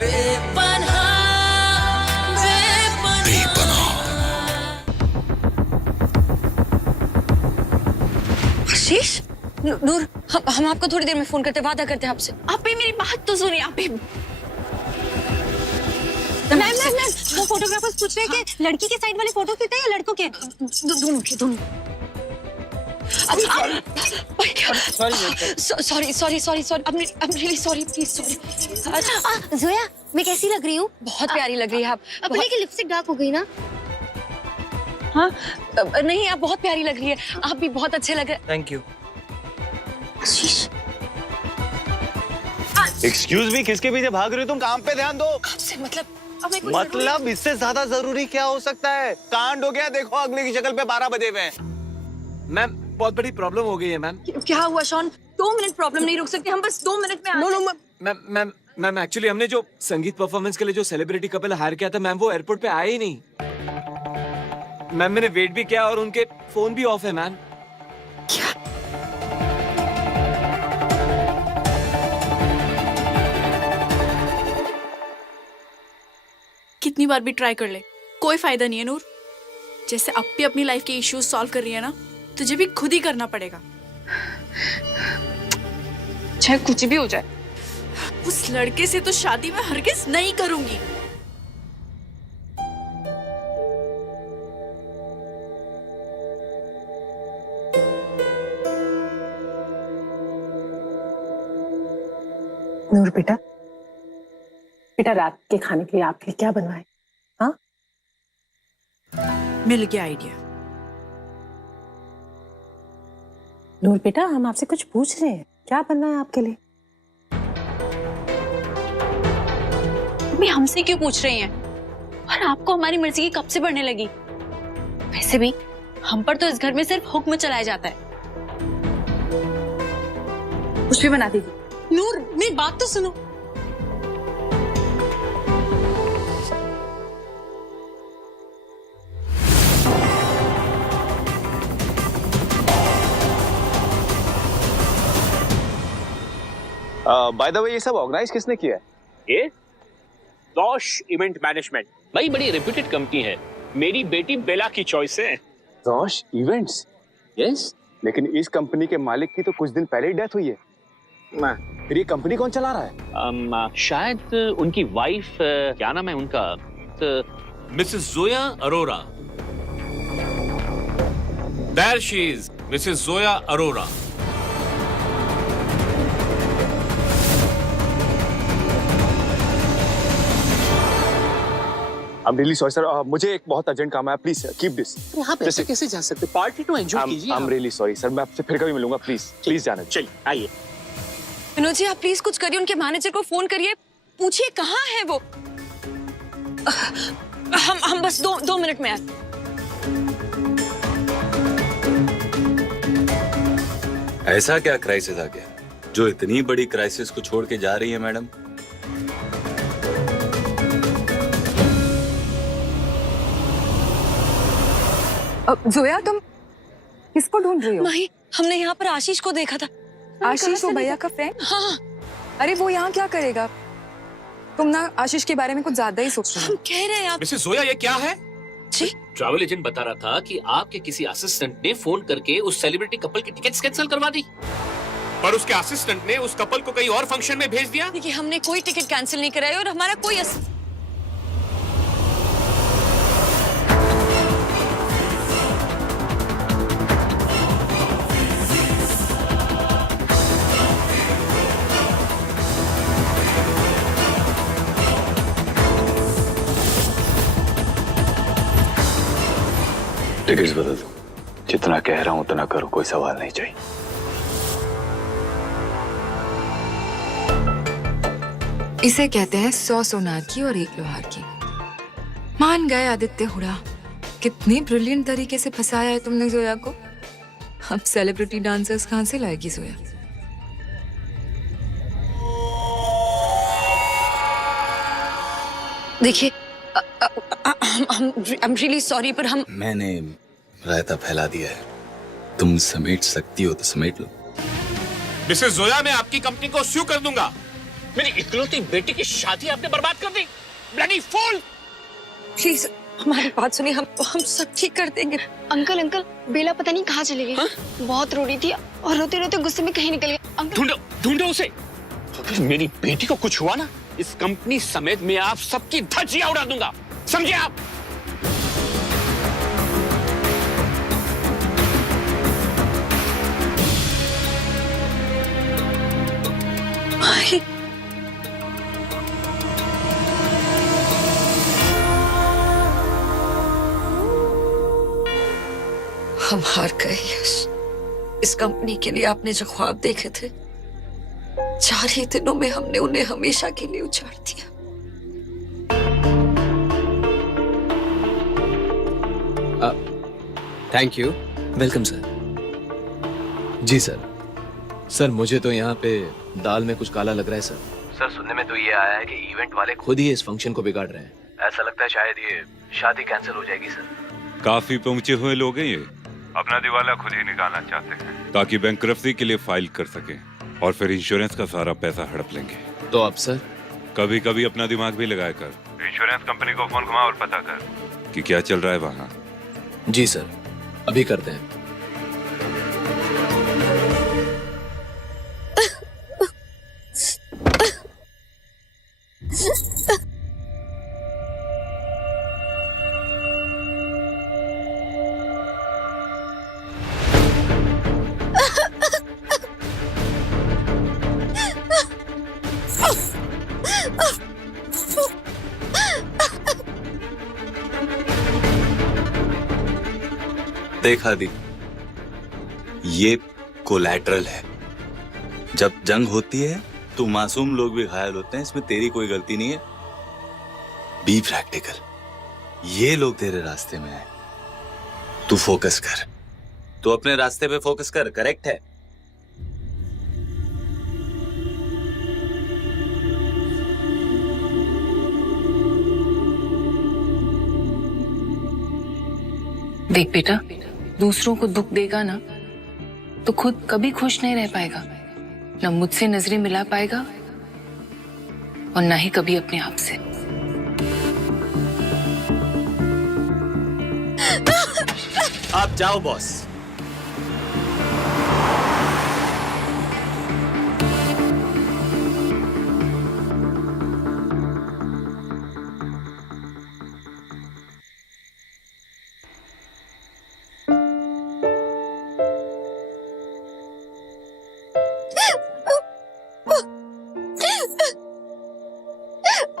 बेपनाह आशीष, नूर, हम आपको थोड़ी देर में फोन करते, वादा करते हैं आपसे। आप भी मेरी बात तो सुनिए। आप भी मैम, वो फोटोग्राफर्स पूछ रहे हैं कि लड़की के साइड वाले फोटो खींचते हैं या लड़कों के? दोनों के दोनों। Sorry, I'm really sorry, please sorry। Zoya, मैं कैसी लग रही हूँ? बहुत प्यारी लग रही है आप। अपने की लिपस्टिक डार्क हो गई ना? हाँ, नहीं, आप बहुत प्यारी लग रही है। आप भी बहुत अच्छे लग रहे हैं। Thank you. Ashish, excuse me, किसके पीछे भाग रही हो तुम? काम पे ध्यान दो। आपसे मतलब इससे ज्यादा जरूरी क्या हो सकता है? कांड हो गया, देखो अगले की शक्ल पे 12 बजे हुए हैं। मैम, बहुत बड़ी प्रॉब्लम हो गई है मैम। क्या हुआ शॉन? 2 मिनट प्रॉब्लम नहीं रुक सकते हम, बस 2 मिनट में। नो मैम एक्चुअली हमने जो संगीत परफॉर्मेंस के लिए जो सेलिब्रिटी कपल हायर किया था मैम, वो एयरपोर्ट पे आए ही नहीं। मैम मैंने वेट भी किया और उनके फोन भी ऑफ है मैम। क्या? कितनी बार भी ट्राई कर ले, कोई फायदा नहीं है नूर। जैसे अब भी अपनी लाइफ के इश्यूज सॉल्व कर रही है ना, तुझे भी खुद ही करना पड़ेगा। चाहे कुछ भी हो जाए। उस लड़के से तो शादी में हरगिज नहीं करूंगी। नूर बेटा, रात के खाने के लिए आपके लिए क्या बनवाए? हाँ, मिल गया आइडिया। नूर बेटा, हम आपसे कुछ पूछ रहे हैं, क्या बनना है आपके लिए? मम्मी हमसे क्यों पूछ रही हैं? और आपको हमारी मर्जी की कब से बढ़ने लगी? वैसे भी हम पर तो इस घर में सिर्फ हुक्म चलाया जाता है। कुछ भी बना दीजिए। नूर, मेरी बात तो सुनो। बाय द वे, ये सब ऑर्गेनाइज किसने किया है? ये दौश इवेंट मैनेजमेंट, भाई बड़ी रेप्यूटेड कंपनी है। मेरी बेटी बेला की चॉइस है। जोश इवेंट्स? यस। लेकिन इस कंपनी के मालिक की तो कुछ दिन पहले ही डेथ हुई है। फिर ये कंपनी कौन चला रहा है? शायद उनकी वाइफ, क्या नाम है उनका? Mrs Zoya Arora. There she is, Mrs Zoya Arora. I'm really sorry, sir. मुझे एक बहुत अर्जेंट काम है, प्लीज कीप दिस। आप ऐसे कैसे जा सकते? पार्टी तो एंजॉय कीजिए। I'm really sorry, sir. मैं आपसे फिर कभी मिलूंगा, प्लीज जाने दो। चलिए आइए। विनोद जी, आप प्लीज कुछ करिए, उनके मैनेजर को फोन करिए, पूछिए कहाँ है वो। हम बस दो मिनट में आए। ऐसा क्या क्राइसिस आ गया जो इतनी बड़ी क्राइसिस को छोड़ के जा रही है मैडम? जोया, तुम किसको ढूंढ रही हो? नहीं, हमने यहाँ पर आशीष को देखा था। आशीष वो भैया का फ्रेंड? हाँ। अरे वो यहाँ क्या करेगा? तुम ना आशीष के बारे में कुछ ज्यादा ही सोच रहे हो। हम कह रहे हैं आप। मिसेस जोया, ये क्या है? जी, ट्रैवल एजेंट बता रहा था कि आपके किसी असिस्टेंट ने फोन करके उस सेलिब्रिटी कपल की टिकट्स कैंसिल करवा दी, पर उसके असिस्टेंट ने उस कपल को कहीं और फंक्शन में भेज दिया। देखिए, हमने कोई टिकट कैंसिल नहीं कराई और हमारा कोई टिकट्स बदल दो। जितना कह रहा हूं उतना करो, कोई सवाल नहीं चाहिए। इसे कहते हैं 100 सोनार की और 1 लोहार की। मान गए आदित्य हुडा। कितनी ब्रिलियंट तरीके से फंसाया है तुमने जोया को। अब सेलिब्रिटी डांसर्स कहां से लाएगी जोया? देखिए, I'm really sorry, पर हम। मैंने रायता फैला दिया है, तुम समेट सकती हो तो समेट लो। मिसेस जोया, मैं आपकी कंपनी को स्यू कर दूंगा। मेरी इकलौती बेटी की शादी आपने बर्बाद कर दी। Bloody fool. प्लीज हमारी बात सुनिए, हम सब ठीक कर देंगे। अंकल अंकल, बेला पता नहीं कहाँ चली गई। बहुत रो रही थी और रोते रोते गुस्से में कहीं निकल गई। अंकल ढूंढो उसे। अगर मेरी बेटी को कुछ हुआ ना, इस कंपनी समेत मैं आप सबकी धज्जियां उड़ा दूंगा, समझे आप? हम हार गए यश। इस कंपनी के लिए आपने जो ख्वाब देखे थे, 4 ही दिनों में हमने उन्हें हमेशा के लिए उजाड़ दिया। Thank you. Welcome sir. जी सर। सर मुझे तो यहाँ पे दाल में कुछ काला लग रहा है सर। सर सुनने में तो ये आया है कि इवेंट वाले खुद ही इस फंक्शन को बिगाड़ रहे हैं। ऐसा लगता है शायद ये शादी कैंसिल हो जाएगी सर। काफी पहुंचे हुए लोग हैं ये, अपना दिवाला खुद ही निकालना चाहते हैं ताकि बैंकरप्सी के लिए फाइल कर सके और फिर इंश्योरेंस का सारा पैसा हड़प लेंगे। तो अब सर कभी कभी अपना दिमाग भी लगाया कर, इंश्योरेंस कंपनी को फोन घुमा और पता कर कि क्या चल रहा है वहाँ। जी सर, अभी करते हैं। देखा दी, ये कोलैटरल है। जब जंग होती है तो मासूम लोग भी घायल होते हैं, इसमें तेरी कोई गलती नहीं है। Be practical. ये लोग तेरे रास्ते में है, तू फोकस कर। तू अपने रास्ते पे फोकस कर, करेक्ट है? देख बेटा, दूसरों को दुख देगा ना तो खुद कभी खुश नहीं रह पाएगा, न मुझसे नजरें मिला पाएगा और ना ही कभी अपने आप से। आप जाओ बॉस।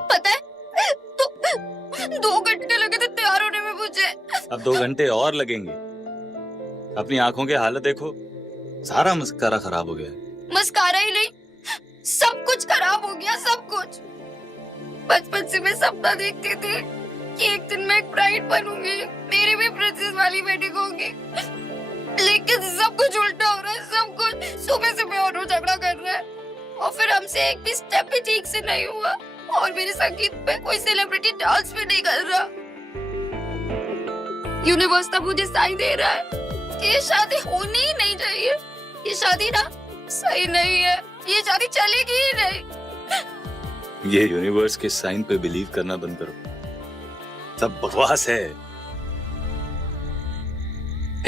पता है, तो 2 घंटे लगे थे तैयार होने में मुझे। अब 2 घंटे और लगेंगे। अपनी आंखों की हालत देखो, सारा मस्कारा खराब हो गया है। मस्कारा ही नहीं, सब कुछ खराब हो गया, सब कुछ। बचपन से मैं सपना देखती थी कि एक दिन मैं एक ब्राइड बनूंगी, मेरी भी प्रिंसेस वाली वेडिंग होगी, लेकिन सब कुछ उल्टा हो रहा है। सब कुछ सुबह से मैं और वो झगड़ा कर रहा है और फिर हमसे एक भी स्टेप भी ठीक से नहीं हुआ और मेरे संगीत पे कोई सेलिब्रिटी डांस भी नहीं कर रहा। यूनिवर्स तब मुझे साइन दे रहा है कि ये शादी होनी ही नहीं चाहिए, ये शादी ना सही नहीं है, ये शादी चलेगी ही नहीं। ये यूनिवर्स के साइन पे बिलीव करना बंद करो, सब बकवास है।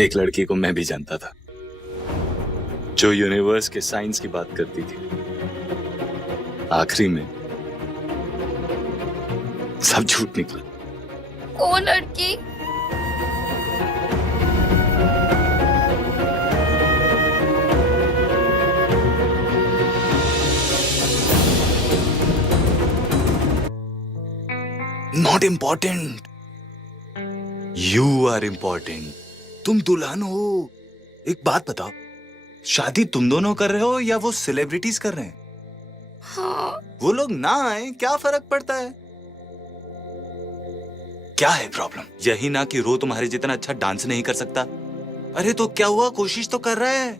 एक लड़की को मैं भी जानता था जो यूनिवर्स के साइंस की बात करती थी, आखिरी में सब झूठ निकला। कौन लड़की? Not important, you are important. तुम दुल्हन हो। एक बात बताओ, शादी तुम दोनों कर रहे हो या वो सेलिब्रिटीज कर रहे हैं? हाँ। वो लोग ना आए क्या फर्क पड़ता है? क्या है प्रॉब्लम? यही ना कि रो तुम्हारे जितना अच्छा डांस नहीं कर सकता। अरे तो क्या हुआ, कोशिश तो कर रहा है।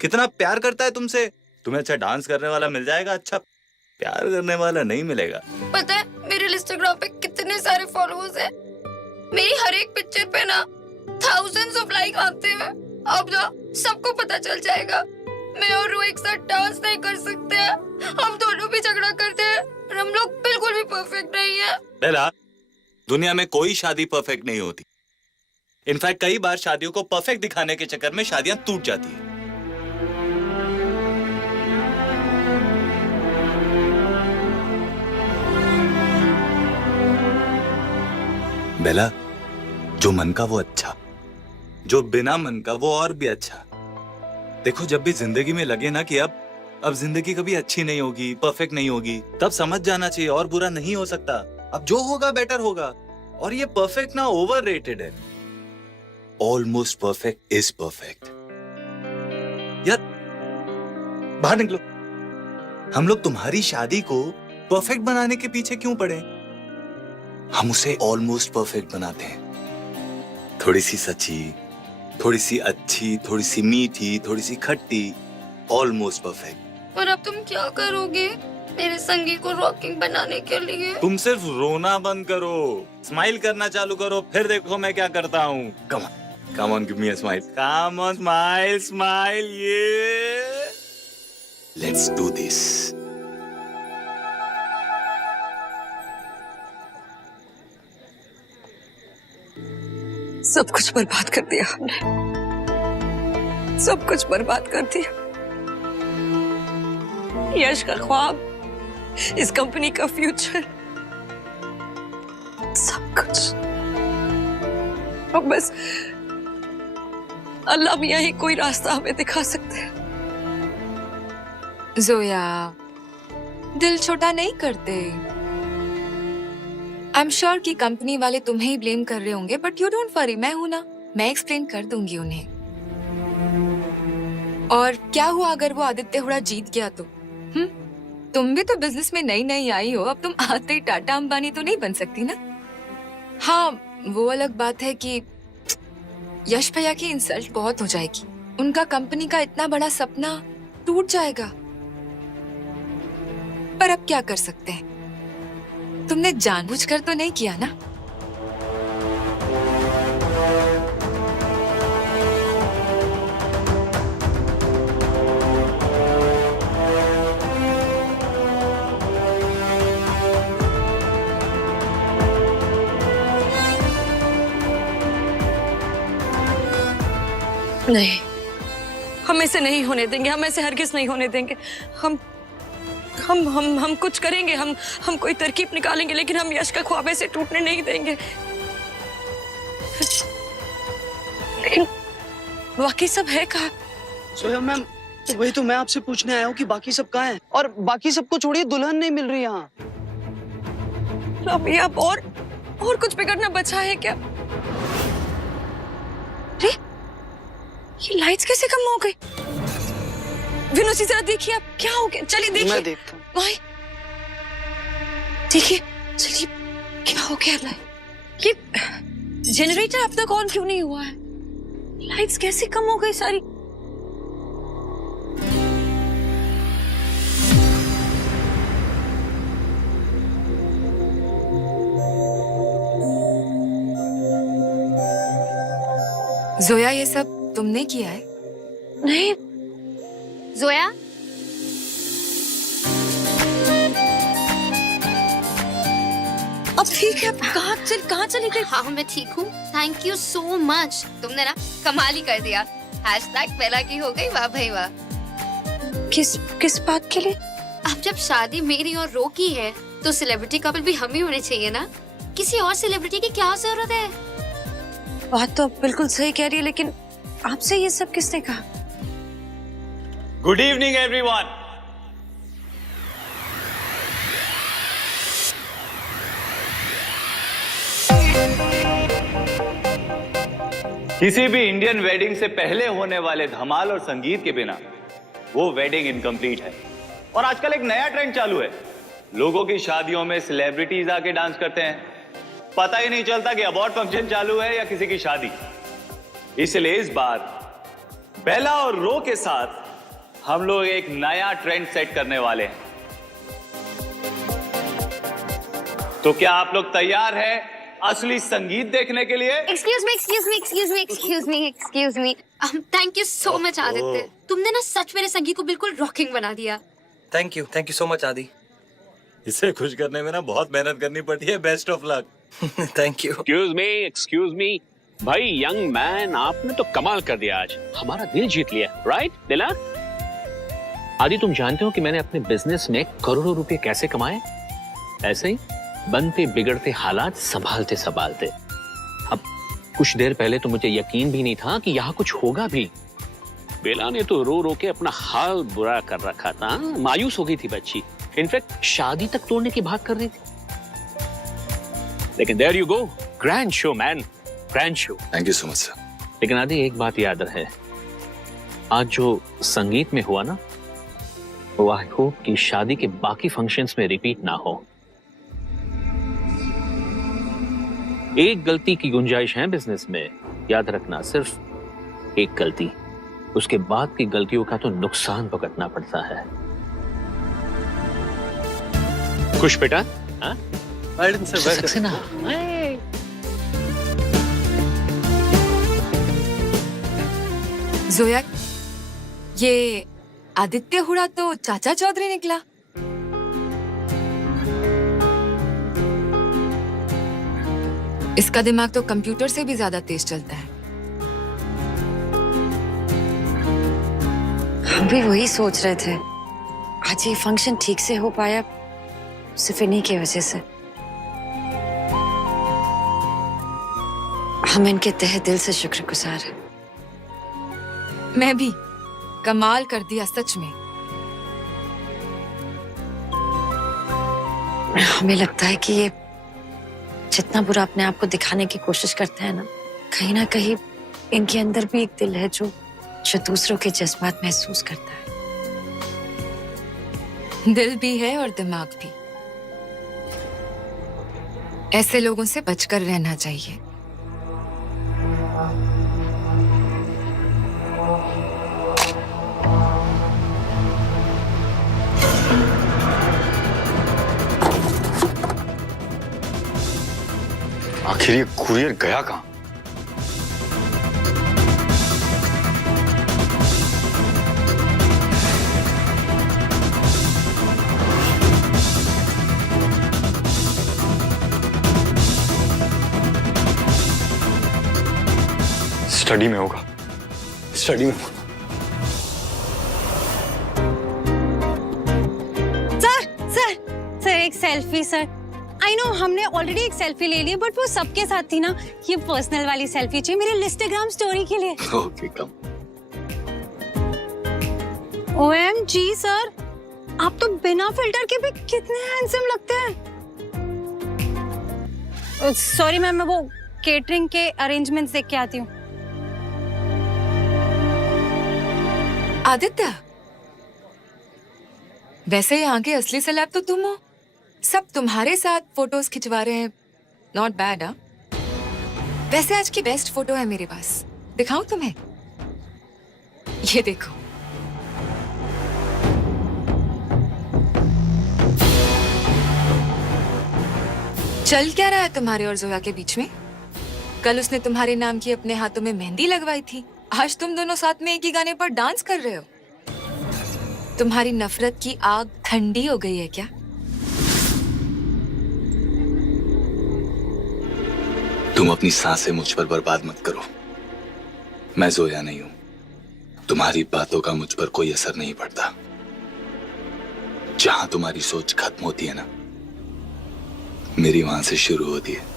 कितना प्यार करता है तुमसे। तुम्हें अच्छा डांस करने वाला मिल जाएगा, अच्छा प्यार करने वाला नहीं मिलेगा। पता है मेरे इंस्टाग्राम पे कितने सारे फॉलोअर्स हैं। मेरी हर एक पिक्चर पे ना thousands of लाइक आते हैं। अब ना सबको पता चल जाएगा मैं और वो एक साथ डांस नहीं कर सकते हैं। हम दोनों भी झगड़ा करते हैं और हम लोग बिल्कुल भी परफेक्ट नहीं है। बेला, दुनिया में कोई शादी परफेक्ट नहीं होती। इनफैक्ट कई बार शादियों को परफेक्ट दिखाने के चक्कर में शादियां टूट जाती है। बेला, जो मन का वो अच्छा, जो बिना मन का वो और भी अच्छा। देखो, जब भी जिंदगी में लगे ना कि अब जिंदगी कभी अच्छी नहीं होगी, परफेक्ट नहीं होगी, तब समझ जाना चाहिए और बुरा नहीं हो सकता। अब जो होगा बेटर होगा। और ये परफेक्ट ना ओवररेटेड है। Almost perfect is perfect. यार बाहर निकलो। हम लोग तुम्हारी शादी को परफेक्ट बनाने के पीछे क्यों पड़े? हम उसे ऑलमोस्ट परफेक्ट बनाते हैं। थोड़ी सी सच्ची, थोड़ी सी अच्छी, थोड़ी सी मीठी, थोड़ी सी खट्टी, ऑलमोस्ट परफेक्ट। और अब तुम क्या करोगे मेरे संगीत को रॉकिंग बनाने के लिए? तुम सिर्फ रोना बंद करो, स्माइल करना चालू करो, फिर देखो मैं क्या करता हूँ। Come on give me a smile. Come on, smile smile. ये लेट्स डू दिस। सब कुछ बर्बाद कर दिया हमने, सब कुछ बर्बाद कर दिया। यश का ख्वाब, इस कंपनी का फ्यूचर, सब कुछ। अब बस अल्लाह मियां ही कोई रास्ता हमें दिखा सकते हैं। जोया, दिल छोटा नहीं करते। आई एम श्योर कि कंपनी वाले तुम्हें ही ब्लेम कर रहे होंगे, बट यू डोंट वरी, मैं हूं ना, मैं एक्सप्लेन कर दूंगी उन्हें। और क्या हुआ अगर वो आदित्य हुडा जीत गया तो? तुम भी तो बिजनेस में नई नई आई हो, अब तुम आते ही टाटा अंबानी तो नहीं बन सकती ना। हाँ, वो अलग बात है कि यश भैया की इंसल्ट बहुत हो जाएगी, उनका कंपनी का इतना बड़ा सपना टूट जाएगा। पर अब क्या कर सकते हैं, तुमने जानबूझकर तो नहीं किया ना। नहीं, हम ऐसे नहीं होने देंगे, हम ऐसे हरगिज नहीं होने देंगे। हम कुछ करेंगे, हम कोई तरकीब निकालेंगे, लेकिन हम यश का ख्वाब ऐसे टूटने नहीं देंगे। लेकिन बाकी सब है कहाँ? सोया मैम, तो वही तो मैं आपसे पूछने आया हूँ कि बाकी सब कहाँ हैं? और बाकी सबको छोड़िए, दुल्हन नहीं मिल रही यहाँ। अभी अब और कुछ बिगड़ना बचा है क्या? अरे ये लाइट्स कैसे कम हो गई? विनोसी जरा देखिए आप, क्या हो गया? चलिए देखिए। मैं देखता हूँ। भाई देखिए, चलिए क्या हो गया? ये जनरेटर अब तक ऑन क्यों नहीं हुआ है? लाइट्स कैसे कम हो गई सारी? जोया, ये सब तुमने किया है? नहीं जोया, अब ठीक है। अब कहाँ चली गई? हाँ मैं ठीक हूँ, थैंक यू सो मच। तुमने ना कमाल ही कर दिया। हैशटैग बेला की हो गई, वाह भाई वाह। किस बात के लिए? अब जब शादी मेरी और रो की है तो सेलिब्रिटी कपल भी हम ही होने चाहिए ना। किसी और सेलिब्रिटी की क्या जरूरत है? बात तो बिल्कुल सही कह रही है, लेकिन आपसे ये सब किसने कहा? Good evening everyone. किसी भी इंडियन वेडिंग से पहले होने वाले धमाल और संगीत के बिना वो वेडिंग इनकम्प्लीट है। और आजकल एक नया ट्रेंड चालू है, लोगों की शादियों में सेलिब्रिटीज आके डांस करते हैं, पता ही नहीं चलता कि अवार्ड फंक्शन चालू है या किसी की शादी। इसलिए इस बार बेला और रो के साथ हम लोग एक नया ट्रेंड सेट करने वाले हैं। तो क्या आप लोग तैयार हैं असली संगीत देखने के लिए? Excuse me. Thank you so much Aditya, तुमने ना सच मेरे संगीत को बिल्कुल रॉकिंग बना दिया। थैंक यू सो मच आदि। इसे खुश करने में ना बहुत मेहनत करनी पड़ती है। Best of luck. Thank you. Excuse me भाई, यंग मैन आपने तो कमाल कर दिया आज, हमारा दिल जीत लिया। राइट दिला? आदि तुम जानते हो कि मैंने अपने बिजनेस में करोड़ों रुपए कैसे कमाए? ऐसे ही बनते बिगड़ते हालात संभालते संभालते। अब कुछ देर पहले तो मुझे यकीन भी नहीं था कि यहाँ कुछ होगा भी। बेला ने तो रो रो के अपना हाल बुरा कर रखा था, मायूस हो गई थी बच्ची। इनफैक्ट शादी तक तोड़ने की भाग कर रही थी। लेकिन there you go, grand show man, grand show. Thank you so much sir. लेकिन आदि एक बात याद रहे, आज जो संगीत में हुआ ना, वो आई होप कि शादी के बाकी फंक्शंस में रिपीट ना हो। एक गलती की गुंजाइश है बिजनेस में, याद रखना, सिर्फ एक गलती, उसके बाद की गलतियों का तो नुकसान भुगतना पड़ता है। खुश बेटा? हाँ? सक्सेना। जोया, ये आदित्य हुडा तो चाचा चौधरी निकला। इसका दिमाग तो कंप्यूटर से भी ज्यादा तेज चलता है। हम भी वही सोच रहे थे, आज ये फंक्शन ठीक से हो पाया सिर्फ इन्हीं की वजह से। हम इनके तहे दिल से शुक्रगुजार हैं। मैं भी, कमाल कर दिया सच में। हमें लगता है कि ये जितना बुरा अपने आप को दिखाने की कोशिश करते हैं ना कहीं इनके अंदर भी एक दिल है जो दूसरों के जज्बात महसूस करता है। दिल भी है और दिमाग भी। ऐसे लोगों से बचकर रहना चाहिए। आखिर ये कुरियर गया कहाँ? स्टडी में होगा, स्टडी में। सर एक सेल्फी सर। आई नो हमने ऑलरेडी एक सेल्फी ले ली, बट वो सबके साथ थी ना, ये पर्सनल वाली सेल्फी चाहिए मेरे इंस्टाग्राम स्टोरी के लिए। ओके कम। OMG सर, आप तो बिना फिल्टर के भी कितने हैंडसम लगते हैं। सॉरी मैम, मैं वो केटरिंग के अरेंजमेंट्स देख के आती हूँ। आदित्य, वैसे यहाँ के असली सेलेब तो तुम हो। सब तुम्हारे साथ फोटोज खिंचवा रहे हैं। Not bad. हाँ, वैसे आज की बेस्ट फोटो है मेरे पास, दिखाऊं तुम्हें? ये देखो। चल क्या रहा है तुम्हारे और जोया के बीच में? कल उसने तुम्हारे नाम की अपने हाथों में मेहंदी लगवाई थी, आज तुम दोनों साथ में एक ही गाने पर डांस कर रहे हो। तुम्हारी नफरत की आग ठंडी हो गई है क्या? तुम अपनी सांसें मुझ पर बर्बाद मत करो। मैं जोया नहीं हूं। तुम्हारी बातों का मुझ पर कोई असर नहीं पड़ता। जहां तुम्हारी सोच खत्म होती है ना, मेरी वहां से शुरू होती है।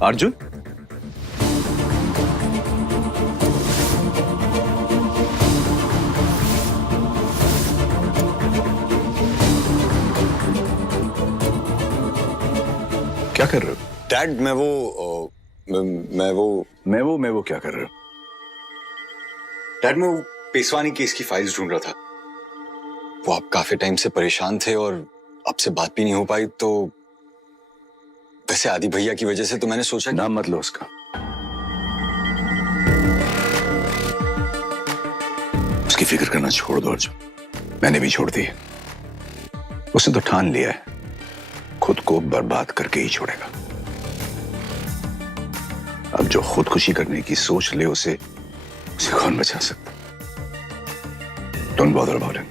अर्जुन, क्या कर रहे हो? डैड, मैं वो क्या कर रहे हो? डैड, मैं वो पेशवानी केस की फाइल्स ढूंढ रहा था। वो आप काफी टाइम से परेशान थे और आपसे बात भी नहीं हो पाई, तो वैसे आदि भैया की वजह से तो मैंने सोचा। नाम मत लो उसका। उसकी फिक्र करना छोड़ दो अर्जुन, मैंने भी छोड़ दी है। उसने तो ठान लिया है खुद को बर्बाद करके ही छोड़ेगा। अब जो खुदकुशी करने की सोच ले उसे कौन बचा सकता? Don't bother about him.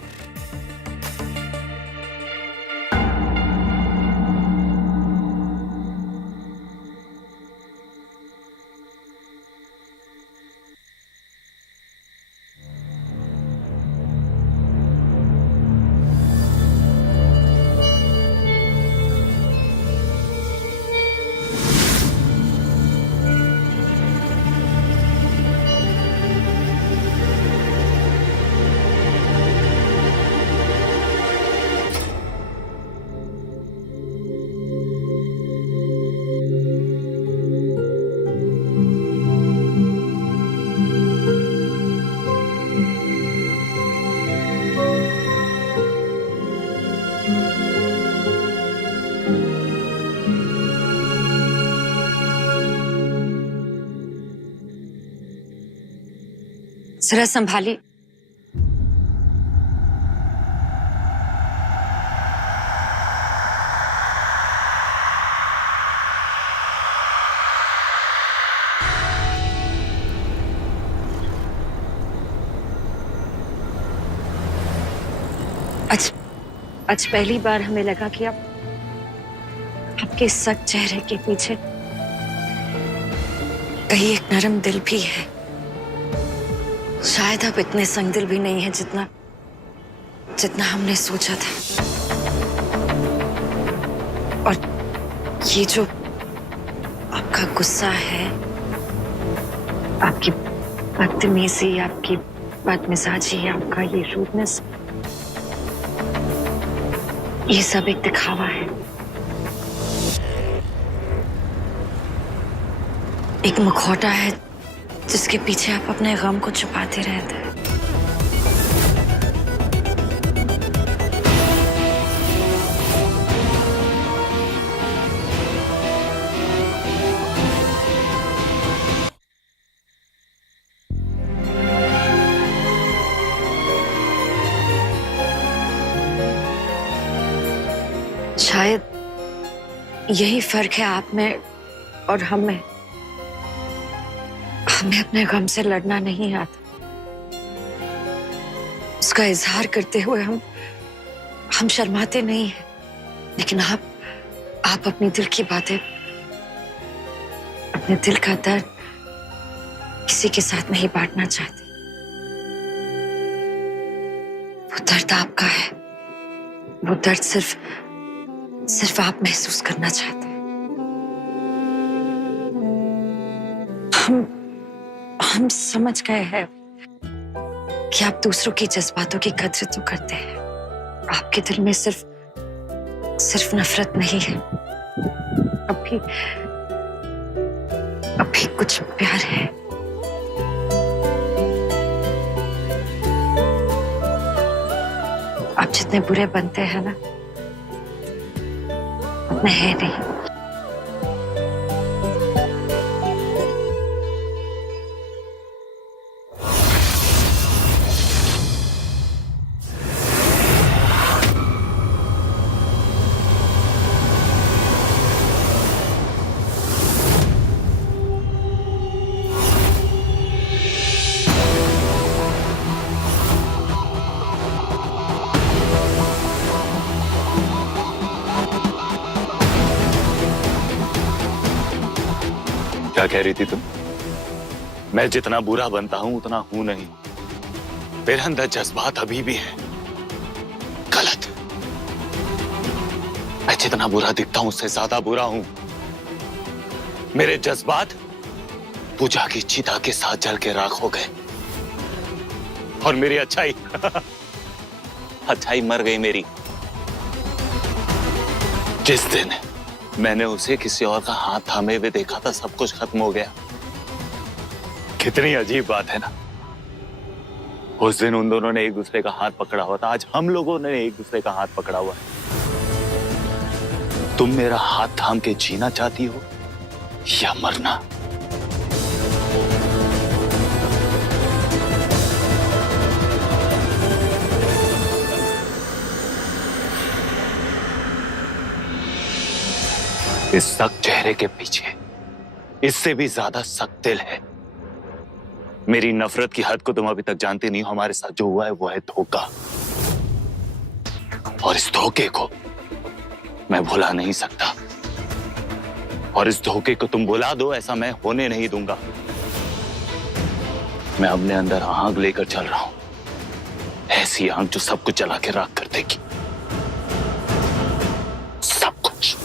जरा संभाली। आज पहली बार हमें लगा कि आपके सख्त चेहरे के पीछे कहीं एक नरम दिल भी है। शायद आप इतने संगदिल भी नहीं है जितना हमने सोचा था। और ये जो आपका गुस्सा है, आपकी बदतमीजी, आपकी बदमिजाजी, आपका ये रूडनेस, ये सब एक दिखावा है, एक मुखौटा है जिसके पीछे आप अपने गम को छुपाते रहते हैं। शायद यही फर्क है आप में और हम में। हमें अपने गम से लड़ना नहीं आता, उसका इजहार करते हुए हम शर्माते नहीं हैं। लेकिन आप अपने दिल की बातें, अपने दिल का दर्द किसी के साथ नहीं बांटना चाहते। वो दर्द आपका है, वो दर्द सिर्फ आप महसूस करना चाहते हैं। हम समझ गए हैं कि आप दूसरों के जज्बातों की कद्र तो करते हैं। आपके दिल में सिर्फ नफरत नहीं है, अभी कुछ प्यार है। आप जितने बुरे बनते हैं ना, उतने हैं नहीं। क्या कह रही थी तुम? मैं जितना बुरा बनता हूं उतना हूं नहीं। मेरे अंदर जज्बात अभी भी हैं। गलत। मैं जितना बुरा दिखता हूं उससे ज्यादा बुरा हूं। मेरे जज्बात पूजा की चिता के साथ जल के राख हो गए और मेरी अच्छाई मर गई मेरी। जिस दिन मैंने उसे किसी और का हाथ थामे हुए देखा था, सब कुछ खत्म हो गया। कितनी अजीब बात है ना। उस दिन उन दोनों ने एक दूसरे का हाथ पकड़ा हुआ था, आज हम लोगों ने एक दूसरे का हाथ पकड़ा हुआ है। तुम मेरा हाथ थाम के जीना चाहती हो या मरना? इस सख्त चेहरे के पीछे इससे भी ज्यादा सख्त दिल है। मेरी नफरत की हद को तुम अभी तक जानते नहीं हो। हमारे साथ जो हुआ है वो है धोखा, और इस धोखे को मैं भुला नहीं सकता। और इस धोखे को तुम भुला दो, ऐसा मैं होने नहीं दूंगा। मैं अपने अंदर आग लेकर चल रहा हूं, ऐसी आग जो सब कुछ जला के राख कर देगी, सब कुछ।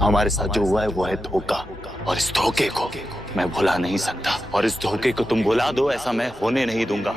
हमारे साथ जो हुआ है वो है धोखा, और इस धोखे को मैं भुला नहीं सकता। और इस धोखे को तुम भुला दो, ऐसा मैं होने नहीं दूंगा।